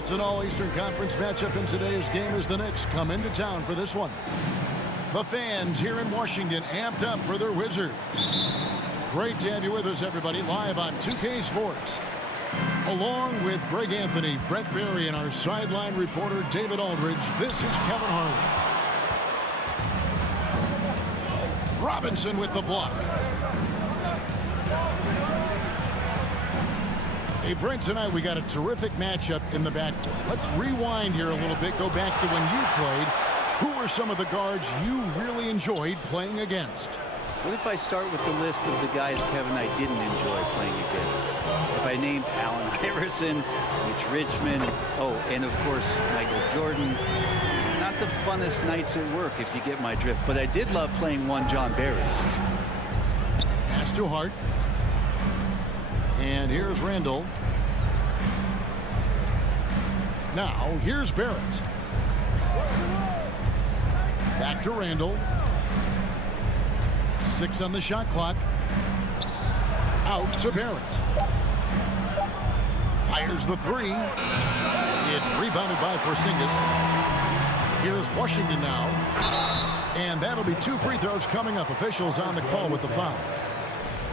It's an all-Eastern Conference matchup in today's game as the Knicks come into town for this one. The fans here in Washington amped up for their Wizards. Great to have you with us, everybody, live on 2K Sports. Along with Greg Anthony, Brett Berry, and our sideline reporter, David Aldridge, this is Kevin Harlan. Robinson with the block. Hey, Brent, tonight we got a terrific matchup in the backcourt. Let's rewind here a little bit, go back to when you played. Who were some of the guards you really enjoyed playing against? What if I start with the list of the guys, Kevin, I didn't enjoy playing against? If I named Allen Iverson, Mitch Richmond, and of course, Michael Jordan. Not the funnest nights at work, if you get my drift, but I did love playing one John Barry. Pass to Hart. And here's Randall. Now, here's Barrett. Back to Randall. 6 on the shot clock. Out to Barrett. Fires the 3. It's rebounded by Porzingis. Here's Washington now. And that'll be 2 free throws coming up. Officials on the call with the foul.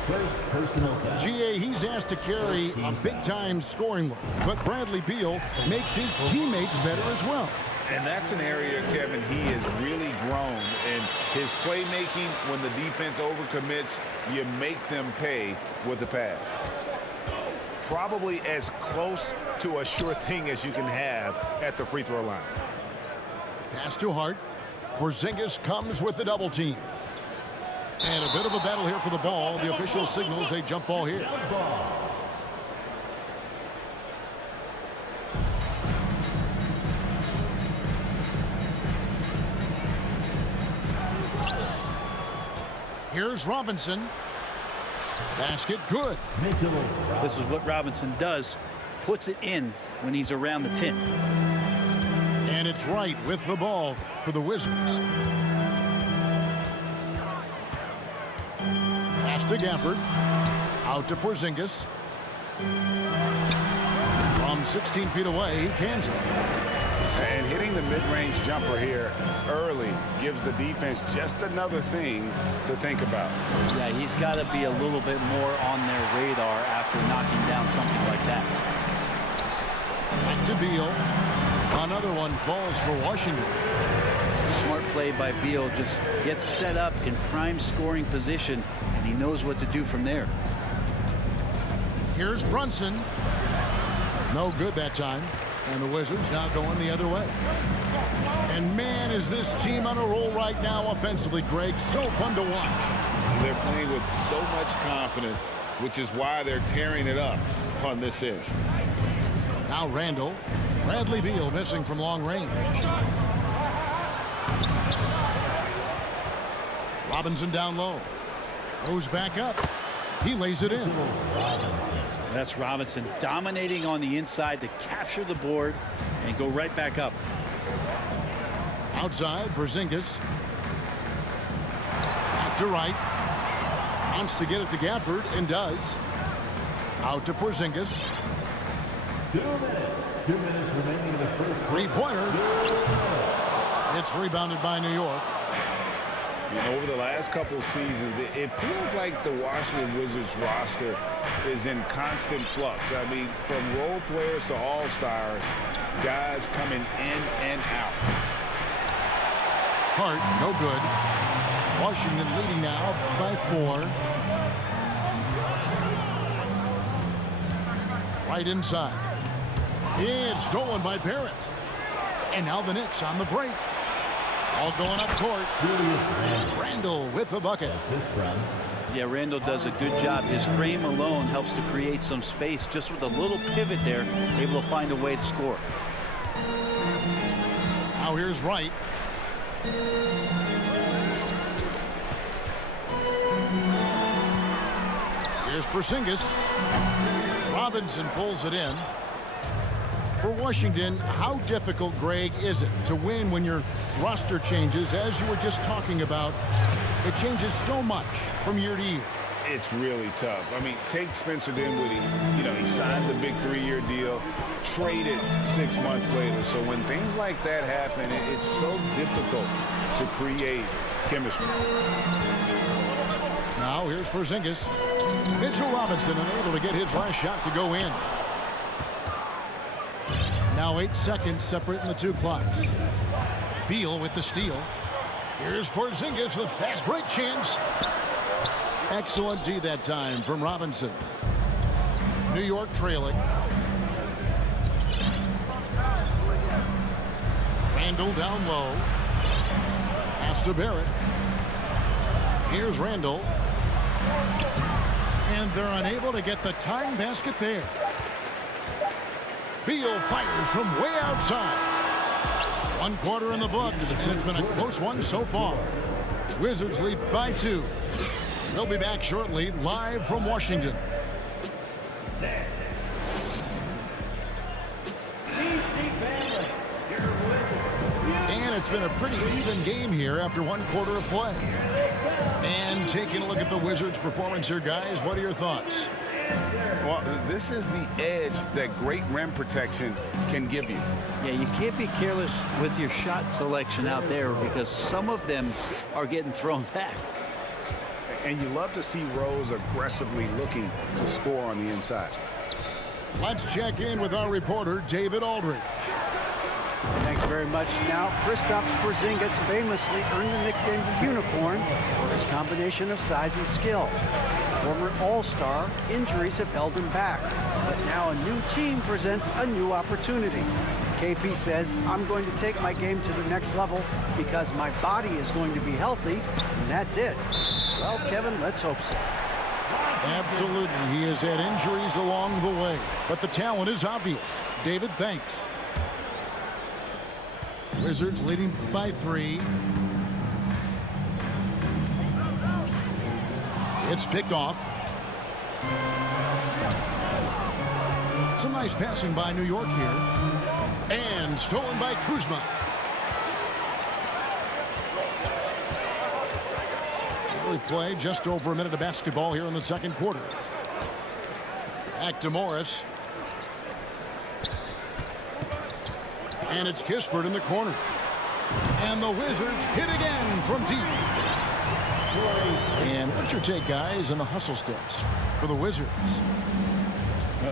First personal foul. GA, he's asked to carry a big-time scoring load, but Bradley Beal makes his teammates better as well. And that's an area, Kevin, he has really grown in his playmaking. When the defense overcommits, you make them pay with the pass. Probably as close to a sure thing as you can have at the free throw line. Pass to Hart. Porzingis comes with the double team. And a bit of a battle here for the ball. The official signals a jump ball here. Here's Robinson. Basket good. This is what Robinson does. Puts it in when he's around the 10. And it's right with the ball for the Wizards. Pass to Gafford. Out to Porzingis. From 16 feet away, he cans it. And hitting the mid-range jumper here early gives the defense just another thing to think about. Yeah, he's got to be a little bit more on their radar after knocking down something like that. Back to Beal. Another one falls for Washington. Smart play by Beal, just gets set up in prime scoring position, and he knows what to do from there. Here's Brunson. No good that time. And the Wizards now going the other way. And man, is this team on a roll right now offensively, Greg. So fun to watch. They're playing with so much confidence, which is why they're tearing it up on this end. Now Randall. Bradley Beal missing from long range. Robinson down low. Goes back up. He lays it in. That's Robinson dominating on the inside to capture the board and go right back up. Outside, Porzingis. Back to right. Wants to get it to Gafford and does. Out to Porzingis. 2 minutes. 2 minutes remaining in the first. Three-pointer. It's rebounded by New York. You know, over the last couple seasons, it feels like the Washington Wizards roster is in constant flux. I mean, from role players to all-stars, guys coming in and out. Hart, no good. Washington leading now by 4. Right inside. It's stolen by Barrett. And now the Knicks on the break. All going up court. Randall with the bucket. Yeah, Randall does a good job. His frame alone helps to create some space. Just with a little pivot there, able to find a way to score. Now here's Wright. Here's Porzingis. Robinson pulls it in. For Washington, how difficult, Greg, is it to win when your roster changes, as you were just talking about? It changes so much from year to year. It's really tough. I mean, take Spencer Dinwiddie. You know, he signs a big 3-year deal, traded 6 months later. So when things like that happen, it's so difficult to create chemistry. Now here's Porzingis. Mitchell Robinson unable to get his last shot to go in. Now 8 seconds separating the two clocks. Beal with the steal. Here's Porzingis with a fast break chance. Excellent D that time from Robinson. New York trailing. Randall down low. Pass to Barrett. Here's Randall. And they're unable to get the tying basket there. Beal fires from way outside. 1 quarter in the books, and it's been a close one so far. Wizards lead by 2. They'll be back shortly, live from Washington. And it's been a pretty even game here after 1 quarter of play. And taking a look at the Wizards' performance here, guys, what are your thoughts? Well, this is the edge that great rim protection can give you. Yeah, you can't be careless with your shot selection out there because some of them are getting thrown back. And you love to see Rose aggressively looking to score on the inside. Let's check in with our reporter, David Aldridge. Thanks very much. Now, Kristaps Porzingis famously earned the nickname the Unicorn for his combination of size and skill. Former All-Star, injuries have held him back. But now a new team presents a new opportunity. KP says, I'm going to take my game to the next level because my body is going to be healthy, and that's it. Well, Kevin, let's hope so. Absolutely. He has had injuries along the way, but the talent is obvious. David, thanks. Wizards leading by 3. It's picked off. Some nice passing by New York here. And stolen by Kuzma. Early play, just over a minute of basketball here in the second quarter. Back to Morris. And it's Kispert in the corner. And the Wizards hit again from deep. And what's your take, guys, on the hustle sticks for the Wizards?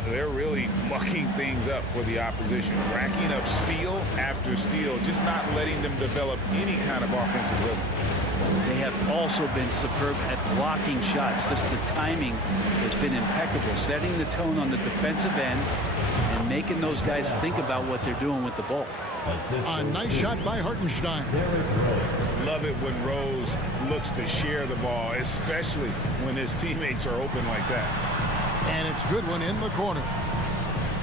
They're really mucking things up for the opposition, racking up steal after steal, just not letting them develop any kind of offensive rhythm. They have also been superb at blocking shots. Just the timing has been impeccable, setting the tone on the defensive end and making those guys think about what they're doing with the ball. A nice shot by Hartenstein. Love it when Rose looks to share the ball, especially when his teammates are open like that. And it's good one in the corner.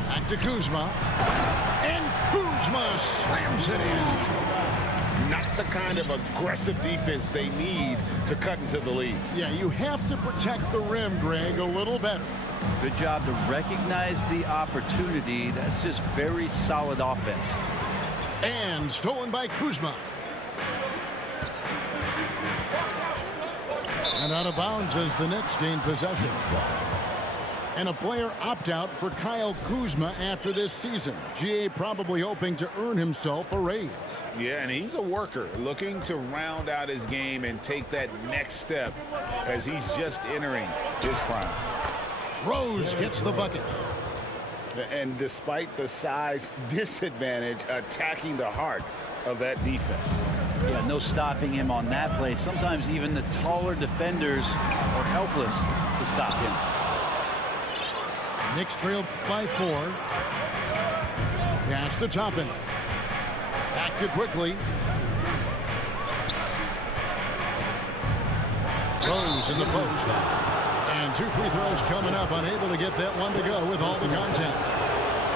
Back to Kuzma. And Kuzma slams it in. Not the kind of aggressive defense they need to cut into the lead. Yeah, you have to protect the rim, Greg, a little better. Good job to recognize the opportunity. That's just very solid offense. And stolen by Kuzma. And out of bounds as the Knicks gain possession. And a player opt-out for Kyle Kuzma after this season. GA probably hoping to earn himself a raise. Yeah, and he's a worker, looking to round out his game and take that next step as he's just entering his prime. Rose gets the bucket. And despite the size disadvantage, attacking the heart of that defense. Yeah, no stopping him on that play. Sometimes even the taller defenders are helpless to stop him. Knicks trail by 4. Pass to Toppin. Back to quickly. Rose in the post. And 2 free throws coming up. Unable to get that one to go with all the contact.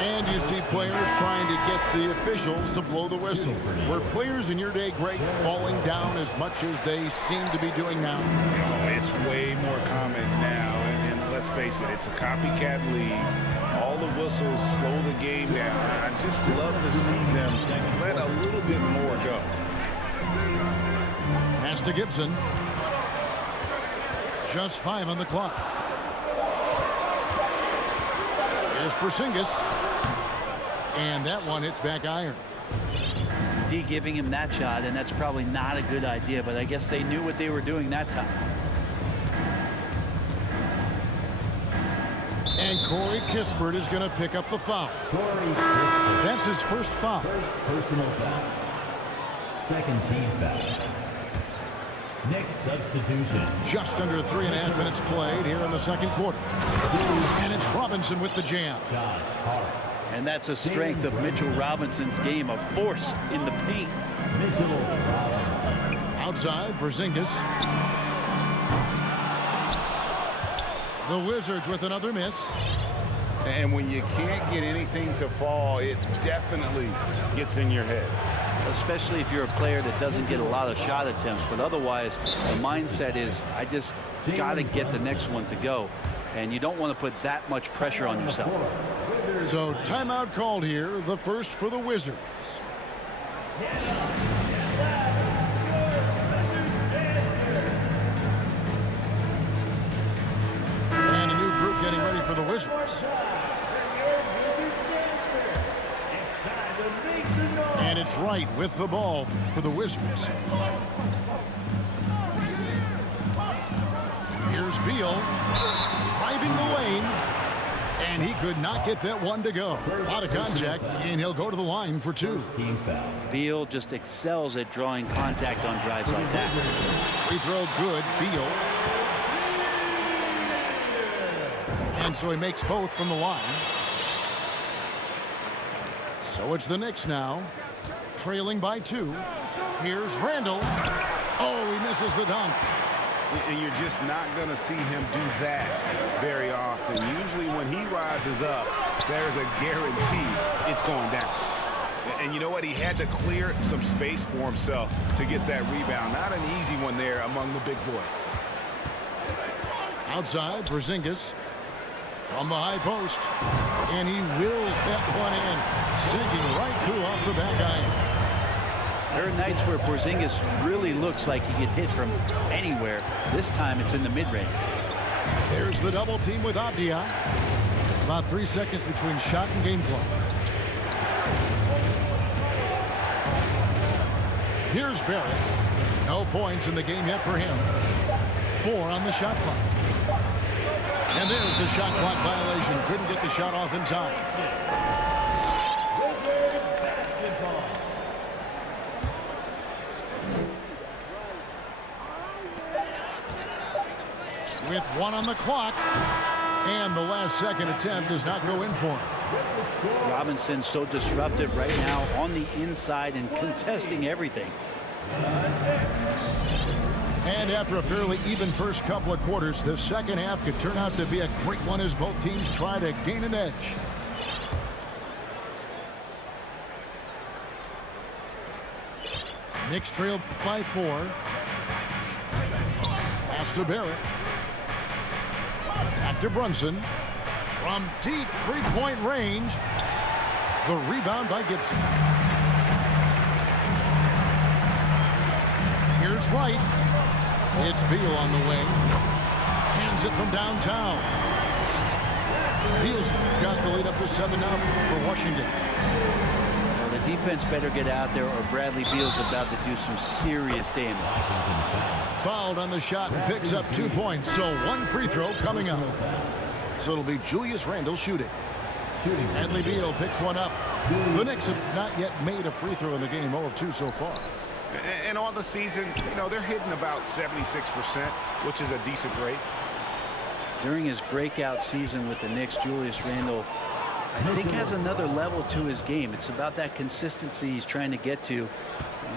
And you see players trying to get the officials to blow the whistle. Were players in your day, Greg, falling down as much as they seem to be doing now? Oh, it's way more common now. And let's face it, it's a copycat league. All the whistles slow the game down. I just love to see them let a little bit more go. Pass to Gibson. Just 5 on the clock. Here's Porzingis. And that one hits back iron. D giving him that shot, and that's probably not a good idea, but I guess they knew what they were doing that time. And Corey Kispert is going to pick up the foul. Corey Kispert. That's his first foul. First personal foul. Second team foul. Next substitution. Just under 3.5 minutes played here in the second quarter. And it's Robinson with the jam. John Hart. And that's a strength of Mitchell Robinson's game, a force in the paint. Mitchell Robinson. Outside, Porzingis. The Wizards with another miss. And when you can't get anything to fall, it definitely gets in your head. Especially if you're a player that doesn't get a lot of shot attempts, but otherwise the mindset is I just got to get the next one to go, and you don't want to put that much pressure on yourself. So timeout called here, the first for the Wizards. And a new group getting ready for the Wizards. And it's Wright with the ball for the Wizards. Here's Beal driving the lane, and he could not get that one to go. Out of contact, and he'll go to the line for 2. Team foul. Beal just excels at drawing contact on drives like that. Free throw good, Beal. And so he makes both from the line. So it's the Knicks now, trailing by 2. Here's Randall. Oh, he misses the dunk. And you're just not going to see him do that very often. Usually when he rises up, there's a guarantee it's going down. And you know what? He had to clear some space for himself to get that rebound. Not an easy one there among the big boys. Outside, Porzingis from the high post. And he wills that one in, sinking right through off the back iron. There are nights where Porzingis really looks like he can hit from anywhere. This time it's in the mid-range. There's the double team with Abdia. About 3 seconds between shot and game clock. Here's Barrett. No points in the game yet for him. 4 on the shot clock. And there's the shot clock violation. Couldn't get the shot off in time. With 1 on the clock, and the last second attempt does not go in for him. Robinson so disruptive right now on the inside and contesting everything. And after a fairly even first couple of quarters, the second half could turn out to be a great one as both teams try to gain an edge. Knicks trail by 4. Pass to Barrett. Back to Brunson. From deep three-point range. The rebound by Gibson. Here's Wright. It's Beal on the wing. Cans it from downtown. Beal's got the lead up to 7 now for Washington. Well, the defense better get out there or Bradley Beal's about to do some serious damage. Fouled on the shot and picks up 2 points. So 1 free throw coming up. So it'll be Julius Randle shooting. Bradley Beal picks one up. The Knicks have not yet made a free throw in the game. 0 of 2 so far. And on the season, you know, they're hitting about 76%, which is a decent rate. During his breakout season with the Knicks, Julius Randle, I think, has another level to his game. It's about that consistency he's trying to get to.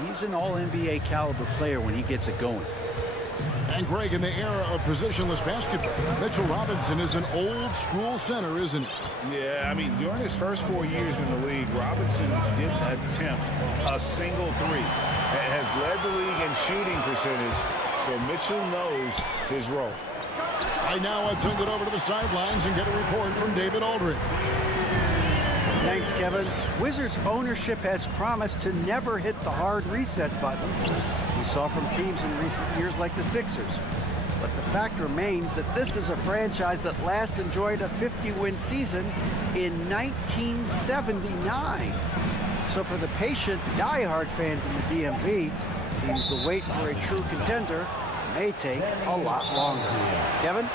He's an all-NBA caliber player when he gets it going. And Greg, in the era of positionless basketball, Mitchell Robinson is an old-school center, isn't he? Yeah, I mean, during his first 4 years in the league, Robinson didn't attempt a single three. Has led the league in shooting percentage, so Mitchell knows his role. Right now, I'd send it over to the sidelines and get a report from David Aldridge. Thanks, Kevin. Wizards ownership has promised to never hit the hard reset button we saw from teams in recent years like the Sixers. But the fact remains that this is a franchise that last enjoyed a 50-win season in 1979. So for the patient, die-hard fans in the DMV, seems the wait for a true contender may take a lot longer. Kevin?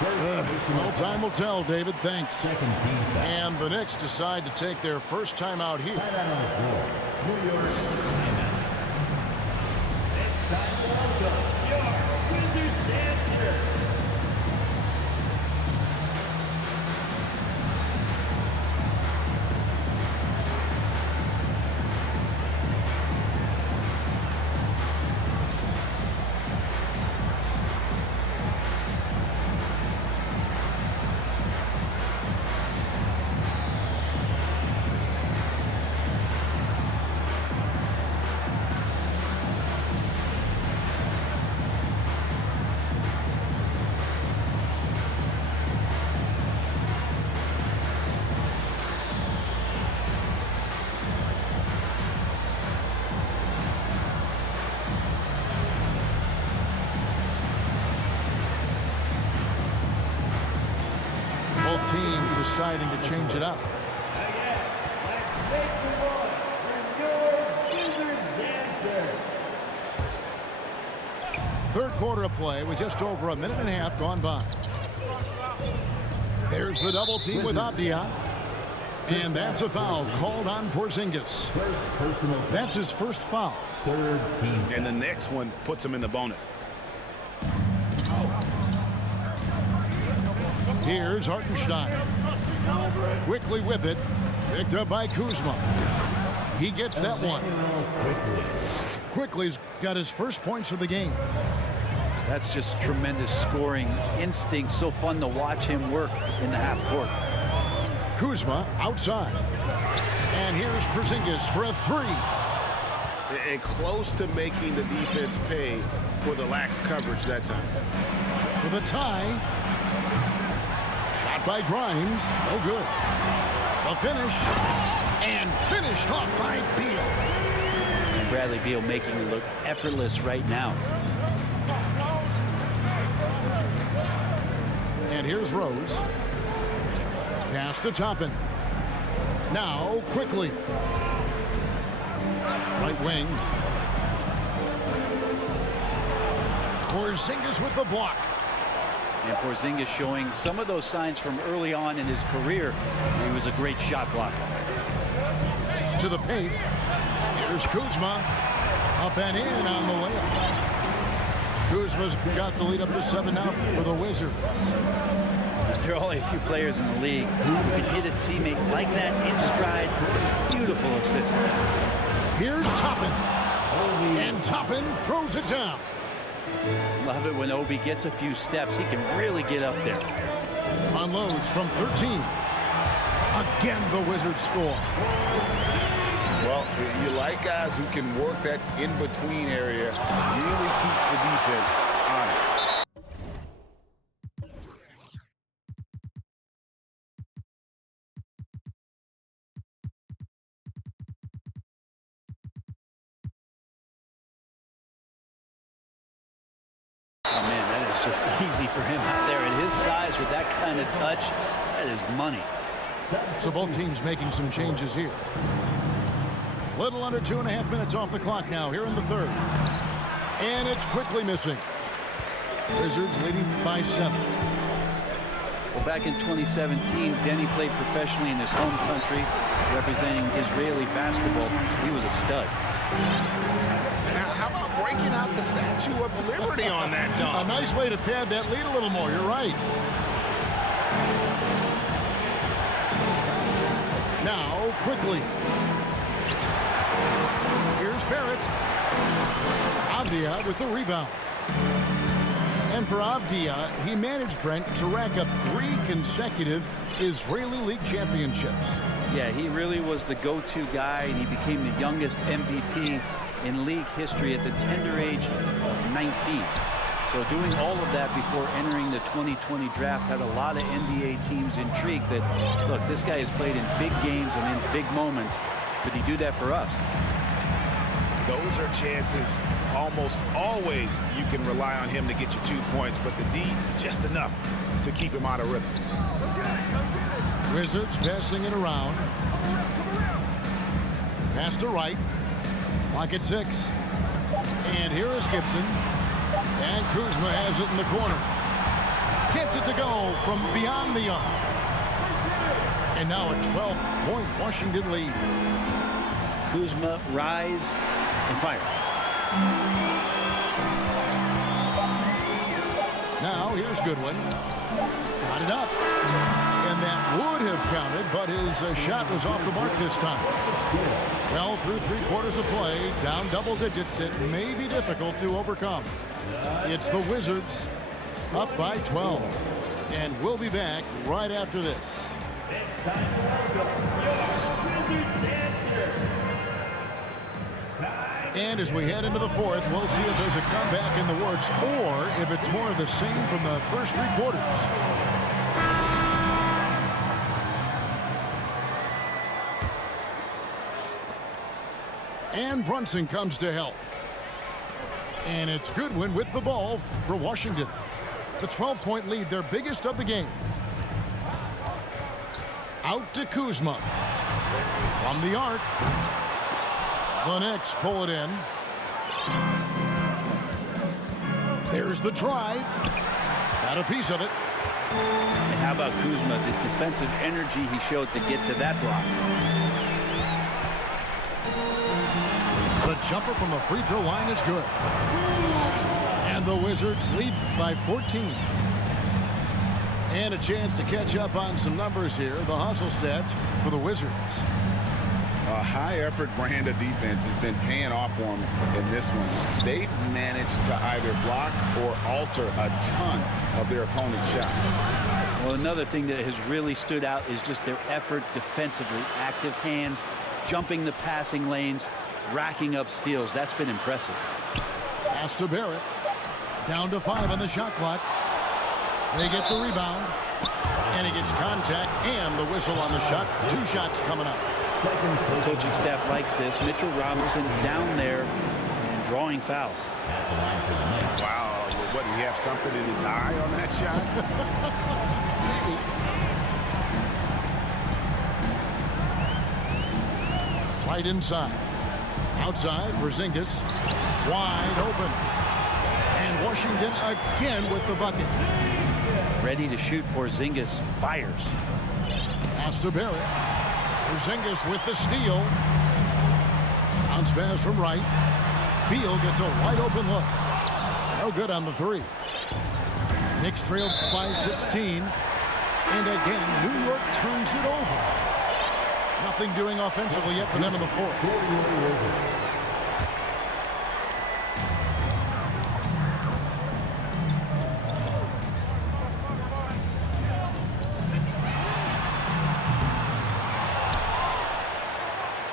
Well, time will tell, David. Thanks. And the Knicks decide to take their first time out here. New York, timeout. It's time to welcome your Wizards dancer. Both teams deciding to change it up. Again, let's make some noise for your Wizards dancer. Third quarter of play with just over a minute and a half gone by. There's the double team with Avdia. And that's a foul called on Porzingis. First personal foul. That's his first foul. Third team foul. And the next one puts him in the bonus. Here's Hartenstein. Quickly with it. Picked up by Kuzma. He gets that one. Quickly's got his first points of the game. That's just tremendous scoring instinct. So fun to watch him work in the half court. Kuzma outside. And here's Porzingis for a three. And close to making the defense pay for the lax coverage that time. For the tie. Shot by Grimes. No good. The finish. And finished off by Beal. And Bradley Beal making it look effortless right now. And here's Rose. Pass to Toppin. Now quickly. Right wing. Porzingis with the block. And Porzingis showing some of those signs from early on in his career. He was a great shot blocker. To the paint. Here's Kuzma. Up and in on the layup. Kuzma's got the lead up to 7 now for the Wizards. There are only a few players in the league who can hit a teammate like that in stride. Beautiful assist. Here's Toppin. And Toppin throws it down. Love it when Obi gets a few steps. He can really get up there. Unloads from 13. Again, the Wizards score. Well, you like guys who can work that in-between area. Really keeps the defense honest. Oh, man, that is just easy for him out there. At his size with that kind of touch, that is money. So both teams making some changes here. Little under 2.5 minutes off the clock now here in the third. And it's quickly missing. Wizards leading by 7. Well, back in 2017, Denny played professionally in his home country, representing Israeli basketball. He was a stud. Now, how about breaking out the Statue of Liberty on that A dunk? nice way to pad that lead a little more. You're right. Now, quickly. Here's Barrett. Avdia with the rebound. And for Avdia, he managed, Brent, to rack up 3 consecutive Israeli League championships. Yeah, he really was the go-to guy, and he became the youngest MVP in league history at the tender age of 19. So doing all of that before entering the 2020 draft had a lot of NBA teams intrigued that, look, this guy has played in big games and in big moments. Could he do that for us? those are chances almost always you can rely on him to get you 2 points, but the D, just enough to keep him out of rhythm. Wizards passing it around. Pass to right. Lock at 6. And here is Gibson. And Kuzma has it in the corner. Gets it to go from beyond the arc. And now a 12-point Washington lead. Kuzma, rise and fire. Now here's Goodwin. Got it up. And that would have counted, but his shot was off the mark this time. Well, through 3/4 of play, down double digits, it may be difficult to overcome. It's the Wizards up by 12. And we'll be back right after this. Next time to welcome your Wizards dancer. Time. And as we head into the fourth, we'll see if there's a comeback in the works or if it's more of the same from the first 3 quarters. And Brunson comes to help. And it's Goodwin with the ball for Washington. The 12-point lead, their biggest of the game. Out to Kuzma. From the arc. The Knicks pull it in. There's the drive. Got a piece of it. And how about Kuzma, the defensive energy he showed to get to that block. The jumper from the free throw line is good. And the Wizards lead by 14. And a chance to catch up on some numbers here. The hustle stats for the Wizards. A high-effort brand of defense has been paying off for them in this one. They've managed to either block or alter a ton of their opponent's shots. Well, another thing that has really stood out is just their effort defensively. Active hands, jumping the passing lanes, racking up steals. That's been impressive. Pass to Barrett. Down to 5 on the shot clock. They get the rebound. And he gets contact and the whistle on the shot. 2 shots coming up. The coaching staff likes this. Mitchell Robinson down there and drawing fouls. Wow, what, did he have something in his eye on that shot? Right inside. Outside, Porzingis. Wide open. And Washington again with the bucket. Ready to shoot. Porzingis fires. Pass to Barrett. Porzingis with the steal. Bounce pass from right. Beal gets a wide open look. No good on the 3. Knicks trailed by 16. And again, New York turns it over. Nothing doing offensively yet for them in the 4th.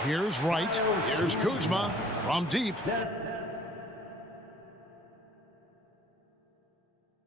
Here's Wright. Here's Kuzma from deep.